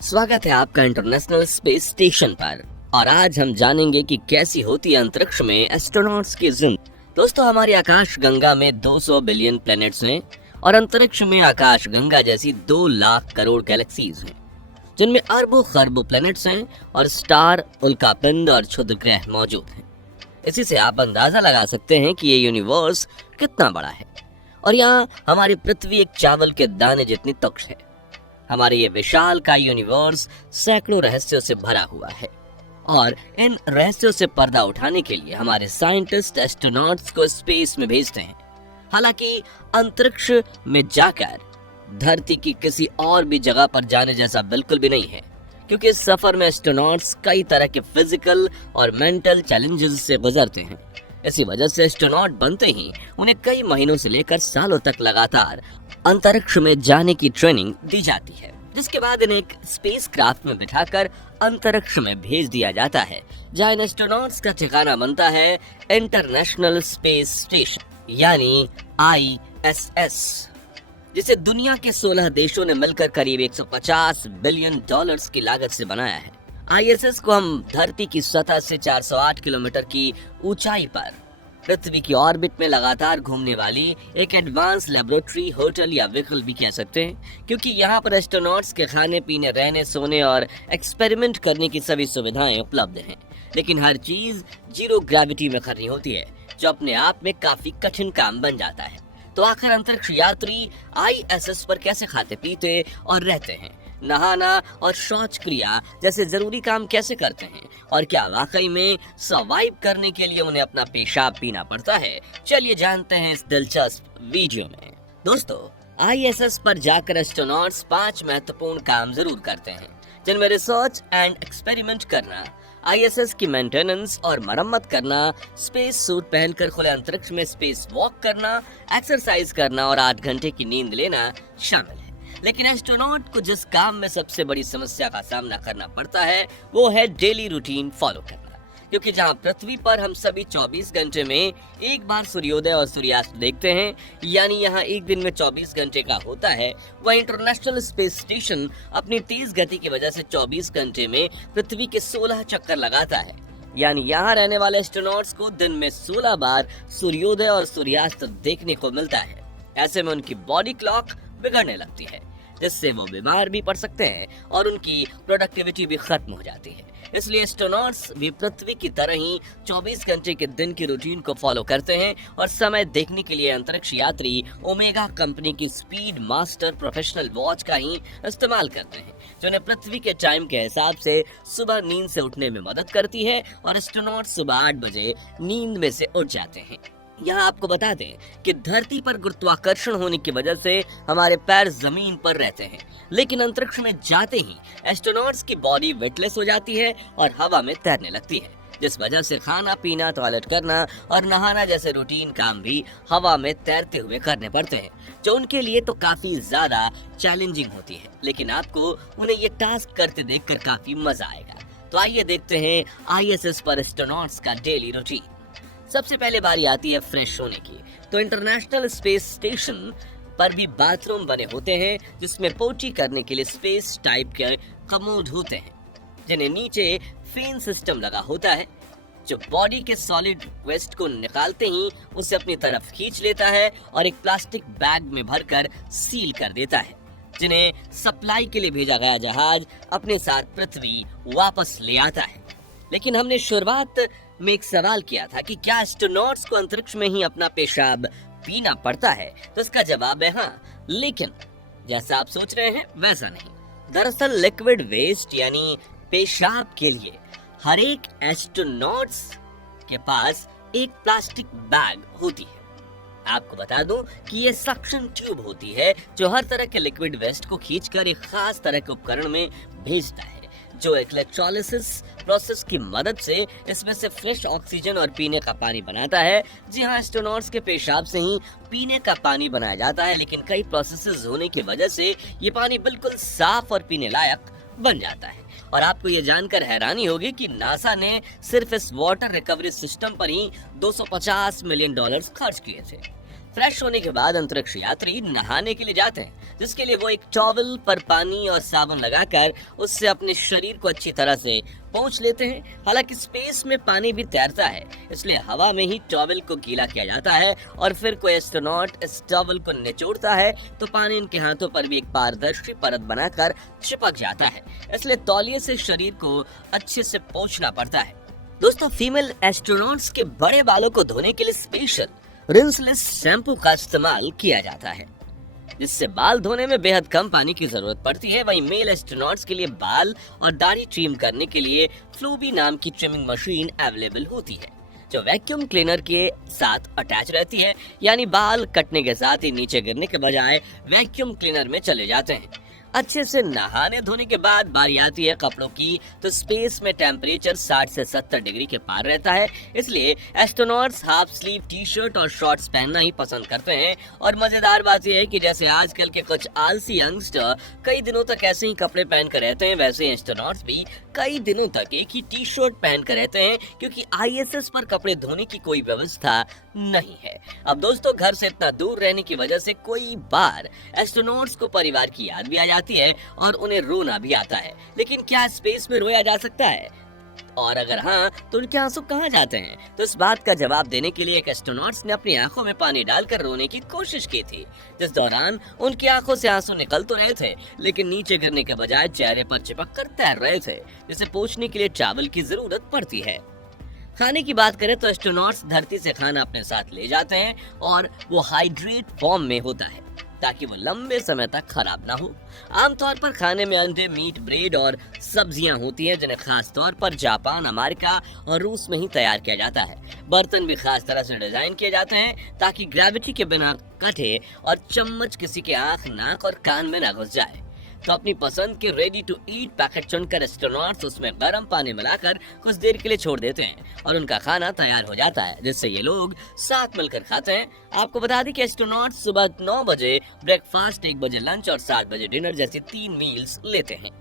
स्वागत है आपका इंटरनेशनल स्पेस स्टेशन पर। और आज हम जानेंगे कि कैसी होती है अंतरिक्ष में एस्ट्रोनॉट्स की जिंदगी। दोस्तों, हमारी आकाश गंगा में 200 बिलियन प्लैनेट्स हैं और अंतरिक्ष में आकाश गंगा जैसी 2 लाख करोड़ गैलेक्सीज हैं, जिनमें अरबों खरबों प्लैनेट्स हैं और स्टार, उल्कापिंड और क्षुद्र ग्रह मौजूद हैं। इसी से आप अंदाजा लगा सकते हैं कि ये यूनिवर्स कितना बड़ा है। और यहाँ हमारी पृथ्वी एक चावल के दाने जितनी तुच्छ है। हमारे ये विशाल का यूनिवर्स सैकड़ों रहस्यों से भरा हुआ है और इन रहस्यों से पर्दा उठाने के लिए हमारे साइंटिस्ट एस्ट्रोनॉट्स को स्पेस में भेजते हैं। हालांकि अंतरिक्ष में जाकर धरती की किसी और भी जगह पर जाने जैसा बिल्कुल भी नहीं है, क्योंकि इस सफर में एस्ट्रोनॉट्स कई तरह के फिजिकल और मेंटल चैलेंजेस से गुजरते हैं। इसी वजह से एस्ट्रोनॉट बनते ही उन्हें कई महीनों से लेकर सालों तक लगातार अंतरिक्ष में जाने की ट्रेनिंग दी जाती है, जिसके बाद इन्हें एक स्पेस क्राफ्ट में बिठाकर अंतरिक्ष में भेज दिया जाता है, जहां इन एस्ट्रोनॉट्स का ठिकाना बनता है इंटरनेशनल स्पेस स्टेशन यानी ISS, जिसे दुनिया के 16 देशों ने मिलकर करीब 150 बिलियन डॉलर्स की लागत से बनाया है। ISS को हम धरती की सतह से 408 किलोमीटर की ऊंचाई पर पृथ्वी की ऑर्बिट में लगातार घूमने वाली एक एडवांस लेबोरेटरी, होटल या व्हीकल भी कह सकते हैं, क्योंकि यहाँ पर एस्ट्रोनॉट्स के खाने पीने, रहने, सोने और एक्सपेरिमेंट करने की सभी सुविधाएं उपलब्ध हैं। लेकिन हर चीज जीरो ग्रेविटी में करनी होती है, जो अपने आप में काफी कठिन काम बन जाता है। तो आखिर अंतरिक्ष यात्री ISS पर कैसे खाते पीते और रहते हैं, नहाना और शौच क्रिया जैसे जरूरी काम कैसे करते हैं, और क्या वाकई में सर्वाइव करने के लिए उन्हें अपना पेशाब पीना पड़ता है, चलिए जानते हैं इस दिलचस्प वीडियो में। दोस्तों, ISS पर जाकर एस्ट्रोनॉट्स 5 महत्वपूर्ण काम जरूर करते हैं, जिनमें रिसर्च एंड एक्सपेरिमेंट करना, ISS की मेंटेनेंस और मरम्मत करना, स्पेस सूट पहनकर खुले अंतरिक्ष में स्पेस वॉक करना, एक्सरसाइज करना और 8 घंटे की नींद लेना शामिल है। लेकिन एस्ट्रोनॉट को जिस काम में सबसे बड़ी समस्या का सामना करना पड़ता है वो है डेली रूटीन फॉलो करना, क्योंकि जहां पृथ्वी पर हम सभी 24 घंटे में एक बार सूर्योदय और सूर्यास्त देखते हैं, यानी यहाँ एक दिन में 24 घंटे का होता है, वह इंटरनेशनल स्पेस स्टेशन अपनी तेज गति की वजह से 24 घंटे में पृथ्वी के 16 चक्कर लगाता है। यानी यहाँ रहने वाले एस्ट्रोनॉट्स को दिन में 16 बार सूर्योदय और सूर्यास्त देखने को मिलता है। ऐसे में उनकी बॉडी क्लॉक बिगड़ने लगती है, जिससे वो बीमार भी पड़ सकते हैं और उनकी प्रोडक्टिविटी भी खत्म हो जाती है। इसलिए एस्ट्रोनॉट्स भी पृथ्वी की तरह ही 24 घंटे के दिन की रूटीन को फॉलो करते हैं और समय देखने के लिए अंतरिक्ष यात्री ओमेगा कंपनी की स्पीड मास्टर प्रोफेशनल वॉच का ही इस्तेमाल करते हैं, जो उन्हें पृथ्वी के टाइम के हिसाब से सुबह नींद से उठने में मदद करती है और एस्ट्रोनॉट्स सुबह 8 बजे नींद में से उठ जाते हैं। यहाँ आपको बता दें कि धरती पर गुरुत्वाकर्षण होने की वजह से हमारे पैर जमीन पर रहते हैं, लेकिन अंतरिक्ष में जाते ही एस्ट्रोनॉट्स की बॉडी वेटलेस हो जाती है और हवा में तैरने लगती है, जिस वजह से खाना पीना, टॉयलेट करना और नहाना जैसे रूटीन काम भी हवा में तैरते हुए करने पड़ते हैं, जो उनके लिए तो काफी ज्यादा चैलेंजिंग होती है। लेकिन आपको उन्हें ये टास्क करते देखकर काफी मजा आएगा। तो आइए देखते हैं ISS पर एस्ट्रोनॉट्स का डेली रूटीन। सबसे पहले बारी आती है फ्रेश होने की। तो इंटरनेशनल स्पेस स्टेशन पर भी बाथरूम बने होते हैं, जिसमें पोटी करने के लिए स्पेस टाइप के कमोड होते हैं, जिन्हें नीचे फैन सिस्टम लगा होता है, जो बॉडी के सॉलिड वेस्ट को निकालते ही उसे अपनी तरफ खींच लेता है और एक प्लास्टिक बैग में भरकर सील कर देता है, जिन्हें सप्लाई के लिए भेजा गया जहाज अपने साथ पृथ्वी वापस ले आता है। लेकिन हमने शुरुआत में एक सवाल किया था कि क्या एस्ट्रोनॉट्स को अंतरिक्ष में ही अपना पेशाब पीना पड़ता है, तो इसका जवाब है हाँ, लेकिन जैसा आप सोच रहे हैं वैसा नहीं। दरअसल लिक्विड वेस्ट यानी पेशाब के लिए हर एक एस्ट्रोनॉट्स के पास एक प्लास्टिक बैग होती है। आपको बता दूं कि ये सक्शन ट्यूब होती है, जो हर तरह के लिक्विड वेस्ट को खींचकर एक खास तरह के उपकरण में भेजता है, जो इलेक्ट्रोलिसिस प्रोसेस की मदद से इसमें से फ्रेश ऑक्सीजन और पीने का पानी बनाता है। जी हाँ, एस्ट्रोनॉट्स के पेशाब से ही पीने का पानी बनाया जाता है, लेकिन कई प्रोसेसेस होने की वजह से ये पानी बिल्कुल साफ और पीने लायक बन जाता है। और आपको ये जानकर हैरानी होगी कि नासा ने सिर्फ इस वाटर रिकवरी सिस्टम पर ही $250 मिलियन खर्च किए थे। फ्रेश होने के बाद अंतरिक्ष यात्री नहाने के लिए जाते हैं, जिसके लिए वो एक टॉवल पर पानी और साबुन लगाकर उससे अपने शरीर को अच्छी तरह से पोंछ लेते हैं। हालांकि स्पेस में पानी भी तैरता है, इसलिए हवा में ही टॉवल को गीला किया जाता है और फिर कोई एस्ट्रोनॉट इस टॉवल को निचोड़ता है तो पानी इनके हाथों पर भी एक पारदर्शी परत बनाकर चिपक जाता है, इसलिए तौलिए से शरीर को अच्छे से पोंछना पड़ता है। दोस्तों, फीमेल एस्ट्रोनॉट्स के बड़े बालों को धोने के लिए स्पेशल रिंसलेस शैम्पू का इस्तेमाल किया जाता है, जिससे बाल धोने में बेहद कम पानी की जरूरत पड़ती है। वहीं मेल एस्ट्रोनॉट्स के लिए बाल और दाढ़ी ट्रिम करने के लिए फ्लूबी नाम की ट्रिमिंग मशीन अवेलेबल होती है, जो वैक्यूम क्लीनर के साथ अटैच रहती है, यानी बाल कटने के साथ ही नीचे गिरने के बजाय वैक्यूम क्लीनर में चले जाते हैं। अच्छे से नहाने धोने के बाद बारी आती है कपड़ों की, तो स्पेस में टेम्परेचर 60 से 70 डिग्री के पार रहता है, इसलिए astronauts half sleeve T shirt और शॉर्ट्स पहनना ही पसंद करते हैं। और मजेदार बात यह है कि जैसे आजकल के कुछ आलसी यंगस्टर कई दिनों तक ऐसे ही कपड़े पहन कर रहते हैं, वैसे एस्ट्रोनॉट्स भी कई दिनों तक एक ही टी शर्ट पहन कर रहते हैं, क्योंकि ISS पर कपड़े धोने की कोई व्यवस्था नहीं है। अब दोस्तों, घर से इतना दूर रहने की वजह से कोई बार एस्ट्रोनॉट्स को परिवार की याद भी आ जाती है और उन्हें रोना भी आता है, लेकिन क्या स्पेस में रोया जा सकता है? और अगर हाँ, तो उनके आंसू कहाँ जाते हैं? तो इस बात का जवाब देने के लिए एक एस्ट्रोनॉट्स ने अपनी आंखों में पानी डालकर रोने की कोशिश की थी, जिस दौरान उनकी आंखों से आंसू निकल तो रहे थे, लेकिन नीचे गिरने के बजाय चेहरे पर चिपक कर तैर रहे थे, जिसे पोंछने के लिए टॉवल की जरूरत पड़ती है। खाने की बात करें तो एस्ट्रोनॉट्स धरती से खाना अपने साथ ले जाते हैं और वो हाइड्रेट फॉर्म में होता है, ताकि वो लंबे समय तक खराब ना हो। आमतौर पर खाने में अंडे, मीट, ब्रेड और सब्जियां होती हैं, जिन्हें खास तौर पर जापान, अमेरिका और रूस में ही तैयार किया जाता है। बर्तन भी खास तरह से डिजाइन किए जाते हैं ताकि ग्रेविटी के बिना कटे और चम्मच किसी के आंख, नाक और कान में न घुस जाए। तो अपनी पसंद के रेडी टू ईट पैकेट चुनकर एस्ट्रोनॉट्स उसमें गर्म पानी मिलाकर कुछ देर के लिए छोड़ देते हैं और उनका खाना तैयार हो जाता है, जिससे ये लोग साथ मिलकर खाते हैं। आपको बता दें कि एस्ट्रोनॉट्स सुबह 9 बजे ब्रेकफास्ट, 1 बजे लंच और 7 बजे डिनर जैसे 3 मील्स लेते हैं।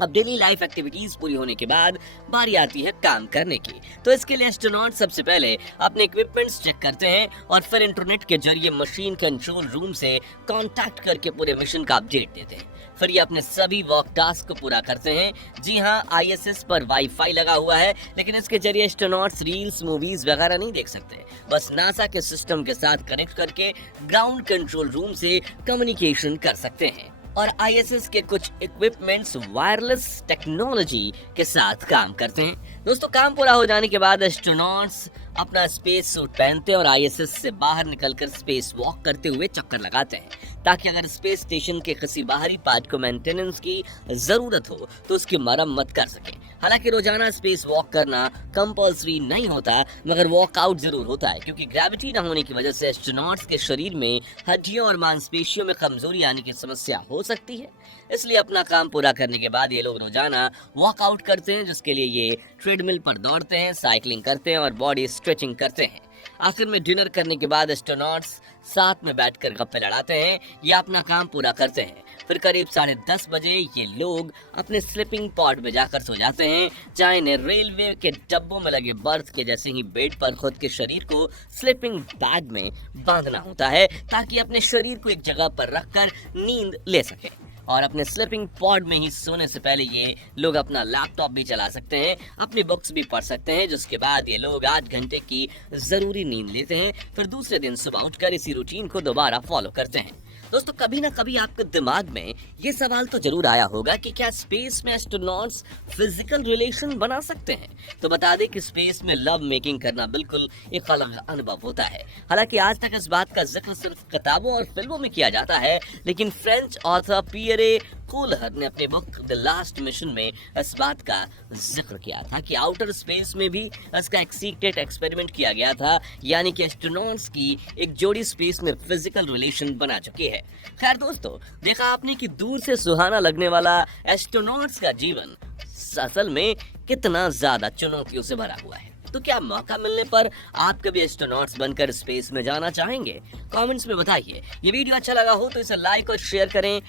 अब डेली लाइफ एक्टिविटीज पूरी होने के बाद बारी आती है काम करने की, तो इसके लिए एस्ट्रोनॉट सबसे पहले अपने इक्विपमेंट्स चेक करते हैं और फिर इंटरनेट के जरिए मशीन कंट्रोल रूम से कांटेक्ट करके पूरे मिशन का अपडेट देते हैं। फिर ये अपने सभी वर्क टास्क को पूरा करते हैं। जी हाँ, ISS पर वाईफाई लगा हुआ है, लेकिन इसके जरिए एस्ट्रोनॉट्स रील्स, मूवीज वगैरह नहीं देख सकते, बस नासा के सिस्टम के साथ कनेक्ट करके ग्राउंड कंट्रोल रूम से कम्युनिकेशन कर सकते हैं। और ISS के कुछ इक्विपमेंट्स वायरलेस टेक्नोलॉजी के साथ काम करते हैं। दोस्तों, काम पूरा हो जाने के बाद एस्ट्रोनॉट्स अपना स्पेस सूट पहनते हैं और ISS से बाहर निकलकर स्पेस वॉक करते हुए चक्कर लगाते हैं, ताकि अगर स्पेस स्टेशन के किसी बाहरी पार्ट को मेंटेनेंस की जरूरत हो तो उसकी मरम्मत कर सकें। हालांकि रोजाना स्पेस वॉक करना कंपल्सरी नहीं होता, मगर वॉकआउट जरूर होता है, क्योंकि ग्रेविटी न होने की वजह से एस्ट्रोनॉट्स के शरीर में हड्डियों और मांसपेशियों में कमजोरी आने की समस्या हो सकती है। इसलिए अपना काम पूरा करने के बाद ये लोग रोजाना वॉकआउट करते हैं, जिसके लिए ये ट्रेडमिल पर दौड़ते हैं, साइकिलिंग करते हैं और बॉडी स्ट्रेचिंग करते हैं। आखिर में डिनर करने के बाद एस्ट्रोनॉट्स साथ में बैठकर गप्पे लड़ाते हैं या अपना काम पूरा करते हैं। फिर करीब 10:30 बजे ये लोग अपने स्लीपिंग पॉड में जाकर सो जाते हैं, जहाँ इन्हें रेलवे के डब्बों में लगे बर्थ के जैसे ही बेड पर खुद के शरीर को स्लीपिंग बैग में बांधना होता है, ताकि अपने शरीर को एक जगह पर रखकर नींद ले सके। और अपने स्लीपिंग पॉड में ही सोने से पहले ये लोग अपना लैपटॉप भी चला सकते हैं, अपनी बुक्स भी पढ़ सकते हैं, जिसके बाद ये लोग 8 घंटे की जरूरी नींद लेते हैं। फिर दूसरे दिन सुबह उठकर इसी रूटीन को दोबारा फॉलो करते हैं। दोस्तों, कभी ना कभी आपके दिमाग में ये सवाल तो जरूर आया होगा कि क्या स्पेस में एस्ट्रोनॉट्स फिजिकल रिलेशन बना सकते हैं? तो बता दें कि स्पेस में लव मेकिंग करना बिल्कुल एक अलग अनुभव होता है। हालांकि आज तक इस बात का जिक्र सिर्फ किताबों और फिल्मों में किया जाता है, लेकिन फ्रेंच ऑथर पियरे कोलहर ने अपने बुक द लास्ट मिशन में इस बात का जिक्र किया था कि आउटर स्पेस में भी इसका एक सीक्रेट एक्सपेरिमेंट किया गया था, यानी कि एस्ट्रोनॉट्स की एक जोड़ी स्पेस में फिजिकल रिलेशन बना चुकी है। खैर दोस्तों, देखा आपने कि दूर से सुहाना लगने वाला एस्ट्रोनॉट्स का जीवन असल में कितना ज्यादा चुनौतियों से भरा हुआ है। तो क्या मौका मिलने पर आप कभी एस्ट्रोनॉट्स बनकर स्पेस में जाना चाहेंगे? कमेंट्स में बताइए। ये वीडियो अच्छा लगा हो तो इसे लाइक और शेयर करें।